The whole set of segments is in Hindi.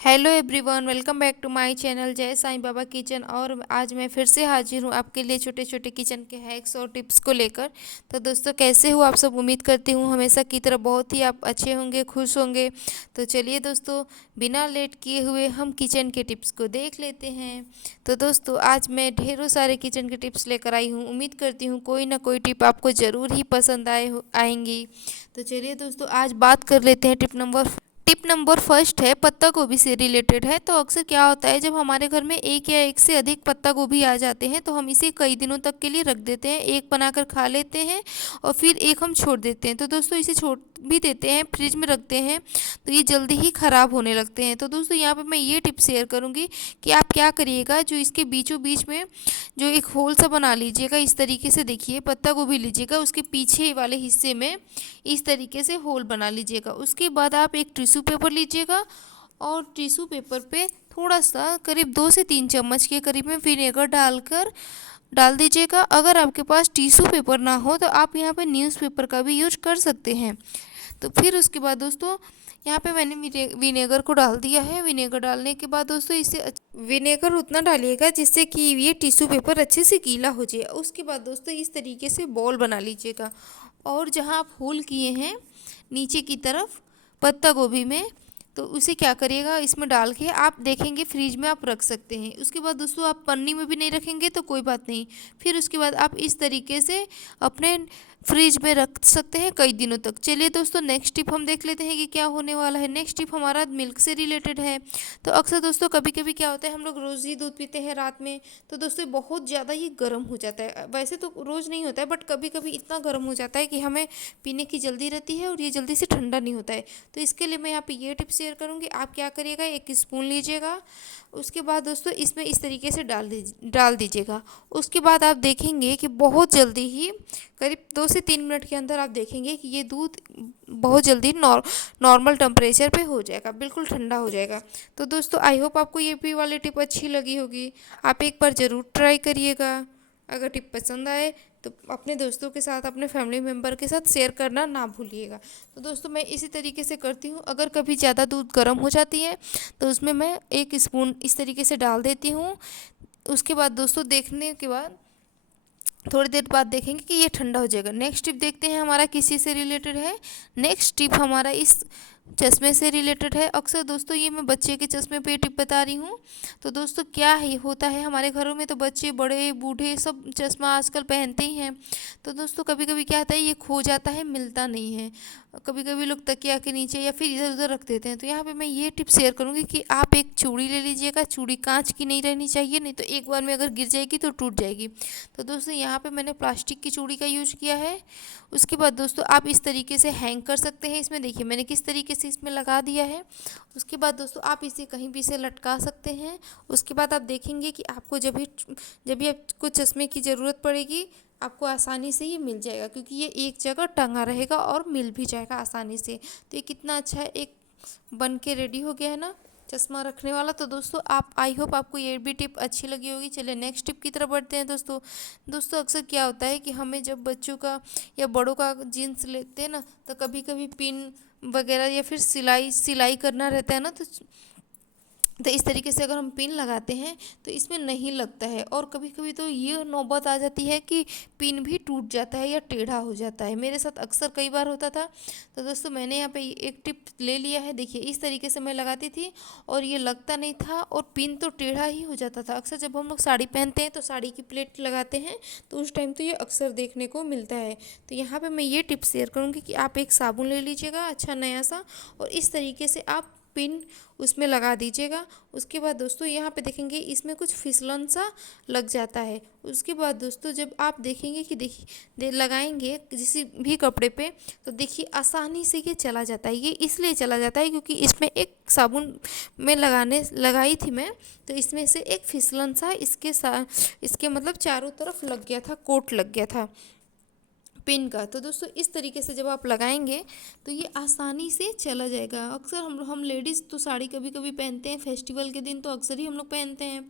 Hello everyone, welcome back to my channel Jai Sai Baba kitchen. और आज मैं फिर से हाजिर हूँ आपके लिए छोटे छोटे किचन के हैक्स और टिप्स को लेकर। तो दोस्तों, कैसे हो आप सब? उम्मीद करती हूँ हमेशा की तरह बहुत ही आप अच्छे होंगे, खुश होंगे। तो चलिए दोस्तों, बिना लेट किए हुए हम किचन के टिप्स को देख लेते हैं। तो दोस्तों, आज मैं ढेरों सारे किचन के टिप्स लेकर आई हूँ। उम्मीद करती हूँ कोई ना कोई टिप आपको ज़रूर ही पसंद आएंगी। तो चलिए दोस्तों, आज बात कर लेते हैं टिप नंबर फर्स्ट है, पत्ता गोभी से रिलेटेड है। तो अक्सर क्या होता है, जब हमारे घर में एक या एक से अधिक पत्ता गोभी आ जाते हैं तो हम इसे कई दिनों तक के लिए रख देते हैं। एक बनाकर खा लेते हैं और फिर एक हम छोड़ देते हैं। तो दोस्तों, इसे छोड़ भी देते हैं, फ्रिज में रखते हैं तो ये जल्दी ही ख़राब होने लगते हैं। तो दोस्तों, यहाँ पे मैं ये टिप शेयर करूँगी कि आप क्या करिएगा, जो इसके बीचों बीच में जो एक होल सा बना लीजिएगा। इस तरीके से देखिए, पत्ता गोभी लीजिएगा, उसके पीछे वाले हिस्से में इस तरीके से होल बना लीजिएगा। उसके बाद आप एक टिश्यू पेपर लीजिएगा और टिश्यू पेपर पे थोड़ा सा करीब 2 से 3 चम्मच के करीब में विनेगर डालकर डाल दीजिएगा। अगर आपके पास टिश्यू पेपर ना हो तो आप यहाँ पे न्यूज़पेपर का भी यूज कर सकते हैं। तो फिर उसके बाद दोस्तों, यहाँ पे मैंने विनेगर को डाल दिया है। विनेगर डालने के बाद दोस्तों, इसे विनेगर उतना डालिएगा जिससे कि ये टिश्यू पेपर अच्छे से गीला हो जाए। उसके बाद दोस्तों, इस तरीके से बॉल बना लीजिएगा और जहाँ आप होल किए हैं नीचे की तरफ पत्ता गोभी में, तो उसे क्या करिएगा, इसमें डाल के आप देखेंगे फ्रिज में आप रख सकते हैं। उसके बाद दोस्तों, आप पन्नी में भी नहीं रखेंगे तो कोई बात नहीं। फिर उसके बाद आप इस तरीके से अपने फ्रिज में रख सकते हैं कई दिनों तक। चलिए दोस्तों, नेक्स्ट टिप हम देख लेते हैं कि क्या होने वाला है। नेक्स्ट टिप हमारा मिल्क से रिलेटेड है। तो अक्सर दोस्तों, कभी कभी क्या होता है, हम लोग रोज़ ही दूध पीते हैं रात में। तो दोस्तों, बहुत ज़्यादा ये गर्म हो जाता है। वैसे तो रोज़ नहीं होता है, बट कभी कभी इतना गर्म हो जाता है कि हमें पीने की जल्दी रहती है और ये जल्दी से ठंडा नहीं होता है। तो इसके लिए मैं यहाँ पे ये टिप शेयर करूँगी। आप क्या करिएगा, एक स्पून लीजिएगा। उसके बाद दोस्तों, इसमें इस तरीके से डाल दीजिएगा। उसके बाद आप देखेंगे कि बहुत जल्दी ही करीब 2 से 3 मिनट के अंदर आप देखेंगे कि ये दूध बहुत जल्दी नॉर्मल टेम्परेचर पे हो जाएगा, बिल्कुल ठंडा हो जाएगा। तो दोस्तों, आई होप आपको ये भी वाली टिप अच्छी लगी होगी। आप एक बार ज़रूर ट्राई करिएगा। अगर टिप पसंद आए तो अपने दोस्तों के साथ, अपने फैमिली मेम्बर के साथ शेयर करना ना भूलिएगा। तो दोस्तों, मैं इसी तरीके से करती हूँ। अगर कभी ज़्यादा दूध गर्म हो जाती है तो उसमें मैं एक स्पून इस तरीके से डाल देती हूँ। उसके बाद दोस्तों, देखने के बाद थोड़ी देर बाद देखेंगे कि ये ठंडा हो जाएगा। नेक्स्ट टिप देखते हैं हमारा किसी से रिलेटेड है। नेक्स्ट टिप हमारा इस चश्मे से रिलेटेड है। अक्सर दोस्तों, ये मैं बच्चे के चश्मे पे टिप बता रही हूँ। तो दोस्तों, क्या ही होता है, हमारे घरों में तो बच्चे बड़े बूढ़े सब चश्मा आजकल पहनते ही हैं। तो दोस्तों, कभी कभी क्या होता है, ये खो जाता है, मिलता नहीं है। कभी कभी लोग तकिया के नीचे या फिर इधर उधर रख देते हैं। तो यहाँ पे मैं ये टिप शेयर करूँगी कि आप एक चूड़ी ले लीजिएगा। चूड़ी कांच की नहीं रहनी चाहिए, नहीं तो एक बार में अगर गिर जाएगी तो टूट जाएगी। तो दोस्तों, यहाँ पे मैंने प्लास्टिक की चूड़ी का यूज किया है। उसके बाद दोस्तों, आप इस तरीके से हैंग कर सकते हैं। इसमें देखिए मैंने किस तरीके से इसमें लगा दिया है। उसके बाद दोस्तों, आप इसे कहीं भी से लटका सकते हैं। उसके बाद आप देखेंगे कि आपको जब भी आपको चश्मे की ज़रूरत पड़ेगी, आपको आसानी से ये मिल जाएगा, क्योंकि ये एक जगह टंगा रहेगा और मिल भी जाएगा आसानी से। तो ये कितना अच्छा है, एक बन के रेडी हो गया है ना चश्मा रखने वाला। तो दोस्तों, आप आई होप आपको ये भी टिप अच्छी लगी होगी। चलिए नेक्स्ट टिप की तरफ बढ़ते हैं दोस्तों, अक्सर क्या होता है कि हमें जब बच्चों का या बड़ों का जीन्स लेते हैं ना, तो कभी कभी पिन वगैरह या फिर सिलाई करना रहता है ना। तो इस तरीके से अगर हम पिन लगाते हैं तो इसमें नहीं लगता है। और कभी कभी तो ये नौबत आ जाती है कि पिन भी टूट जाता है या टेढ़ा हो जाता है। मेरे साथ अक्सर कई बार होता था। तो दोस्तों, मैंने यहाँ पे एक टिप ले लिया है। देखिए, इस तरीके से मैं लगाती थी और ये लगता नहीं था और पिन तो टेढ़ा ही हो जाता था। अक्सर जब हम लोग साड़ी पहनते हैं तो साड़ी की प्लेट लगाते हैं, तो उस टाइम तो ये अक्सर देखने को मिलता है। तो यहाँ पर मैं ये टिप शेयर करूँगी कि आप एक साबुन ले लीजिएगा अच्छा नया सा, और इस तरीके से आप पिन उसमें लगा दीजिएगा। उसके बाद दोस्तों, यहाँ पे देखेंगे इसमें कुछ फिसलन सा लग जाता है। उसके बाद दोस्तों, जब आप देखेंगे कि देखिए लगाएंगे किसी भी कपड़े पे, तो देखिए आसानी से ये चला जाता है। ये इसलिए चला जाता है क्योंकि इसमें एक साबुन में लगाई थी मैं, तो इसमें से एक फिसलन सा इसके मतलब चारों तरफ लग गया था, कोट लग गया था। पिन का। तो दोस्तों इस तरीके से जब आप लगाएंगे तो ये आसानी से चला जाएगा। अक्सर हम लेडीज़ तो साड़ी कभी कभी पहनते हैं, फेस्टिवल के दिन तो अक्सर ही हम लोग पहनते हैं,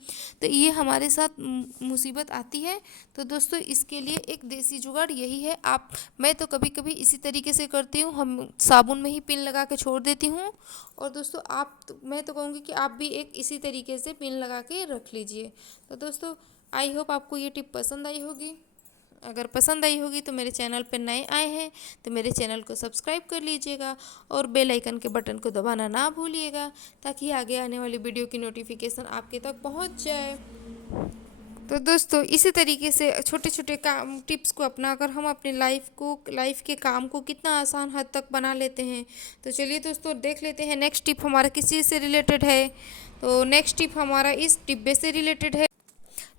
तो ये हमारे साथ मुसीबत आती है। तो दोस्तों इसके लिए एक देसी जुगाड़ यही है, मैं तो कभी कभी इसी तरीके से करती हूँ, हम साबुन में ही पिन लगा के छोड़ देती हूँ। और दोस्तों मैं तो कहूँगी कि आप भी एक इसी तरीके से पिन लगा के रख लीजिए। तो दोस्तों आई होप आपको ये टिप पसंद आई होगी। अगर पसंद आई होगी तो मेरे चैनल पर नए आए हैं तो मेरे चैनल को सब्सक्राइब कर लीजिएगा और बेल आइकन के बटन को दबाना ना भूलिएगा, ताकि आगे आने वाली वीडियो की नोटिफिकेशन आपके तक पहुंच जाए। तो दोस्तों इसी तरीके से छोटे छोटे काम टिप्स को अपनाकर हम अपनी लाइफ के काम को कितना आसान हद तक बना लेते हैं। तो चलिए दोस्तों देख लेते हैं नेक्स्ट टिप हमारा किस चीज़ से रिलेटेड है। तो नेक्स्ट टिप हमारा इस डिब्बे से रिलेटेड है।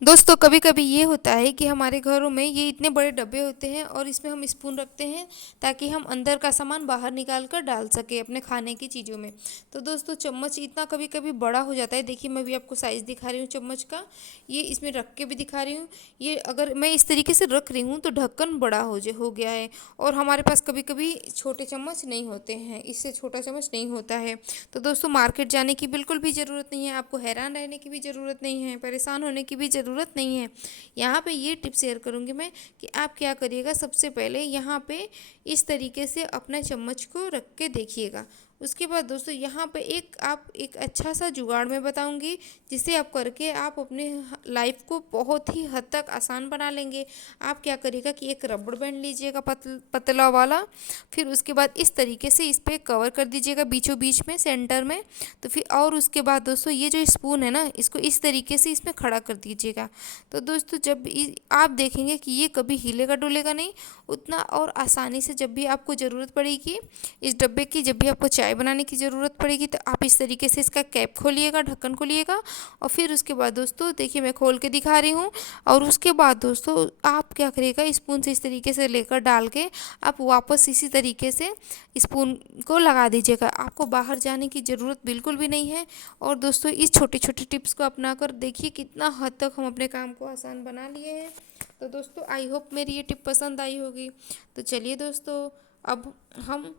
दोस्तों कभी कभी ये होता है कि हमारे घरों में ये इतने बड़े डब्बे होते हैं और इसमें हम स्पून रखते हैं ताकि हम अंदर का सामान बाहर निकाल कर डाल सके अपने खाने की चीज़ों में। तो दोस्तों चम्मच इतना कभी कभी बड़ा हो जाता है, देखिए मैं भी आपको साइज़ दिखा रही हूँ चम्मच का, ये इसमें रख के भी दिखा रही हूँ। ये अगर मैं इस तरीके से रख रही हूँ तो ढक्कन बड़ा हो गया है, और हमारे पास कभी कभी छोटे चम्मच नहीं होते हैं, इससे छोटा चम्मच नहीं होता है। तो दोस्तों मार्केट जाने की बिल्कुल भी ज़रूरत नहीं है, आपको हैरान रहने की भी ज़रूरत नहीं है, परेशान होने की भी ज़रूरत नहीं है। यहाँ पे ये टिप शेयर करूँगी मैं कि आप क्या करिएगा, सबसे पहले यहाँ पे इस तरीके से अपने चम्मच को रख के देखिएगा। उसके बाद दोस्तों यहाँ पे आप एक अच्छा सा जुगाड़ मैं बताऊंगी, जिसे आप करके आप अपने लाइफ को बहुत ही हद तक आसान बना लेंगे। आप क्या करिएगा कि एक रबड़ बैंड लीजिएगा पतला वाला, फिर उसके बाद इस तरीके से इस पर कवर कर दीजिएगा बीचों बीच में सेंटर में। तो फिर और उसके बाद दोस्तों ये जो स्पून है ना, इसको इस तरीके से इसमें खड़ा कर दीजिएगा। तो दोस्तों आप देखेंगे कि ये कभी हिलेगा डुलेगा नहीं उतना, और आसानी से जब भी आपको ज़रूरत पड़ेगी इस डब्बे की, जब भी आपको चाय बनाने की ज़रूरत पड़ेगी, तो आप इस तरीके से इसका कैप खोलिएगा, ढक्कन खोलिएगा, और फिर उसके बाद दोस्तों देखिए मैं खोल के दिखा रही हूँ। और उसके बाद दोस्तों आप क्या करिएगा, स्पून से इस तरीके से लेकर डाल के आप वापस इसी तरीके से स्पून को लगा दीजिएगा। आपको बाहर जाने की ज़रूरत बिल्कुल भी नहीं है। और दोस्तों इस छोटे छोटे टिप्स को अपना कर देखिए कितना हद तक हम अपने काम को आसान बना लिए हैं। तो दोस्तों आई होप मेरी ये टिप पसंद आई होगी। तो चलिए दोस्तों अब हम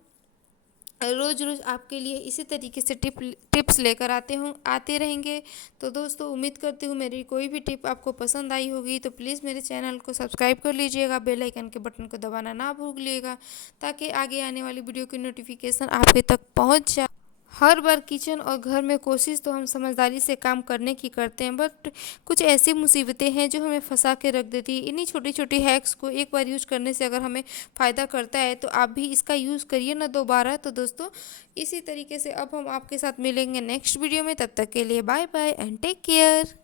रोज़ रोज़ आपके लिए इसी तरीके से टिप्स लेकर आते रहेंगे। तो दोस्तों उम्मीद करती हूँ मेरी कोई भी टिप आपको पसंद आई होगी, तो प्लीज़ मेरे चैनल को सब्सक्राइब कर लीजिएगा, बेल आइकन के बटन को दबाना ना भूलिएगा, ताकि आगे आने वाली वीडियो की नोटिफिकेशन आपके तक पहुँच जाए। हर बार किचन और घर में कोशिश तो हम समझदारी से काम करने की करते हैं, बट कुछ ऐसी मुसीबतें हैं जो हमें फंसा के रख देती है। इन्हीं छोटी छोटी हैक्स को एक बार यूज़ करने से अगर हमें फ़ायदा करता है तो आप भी इसका यूज़ करिए ना दोबारा। तो दोस्तों इसी तरीके से अब हम आपके साथ मिलेंगे नेक्स्ट वीडियो में, तब तक के लिए bye bye and take care.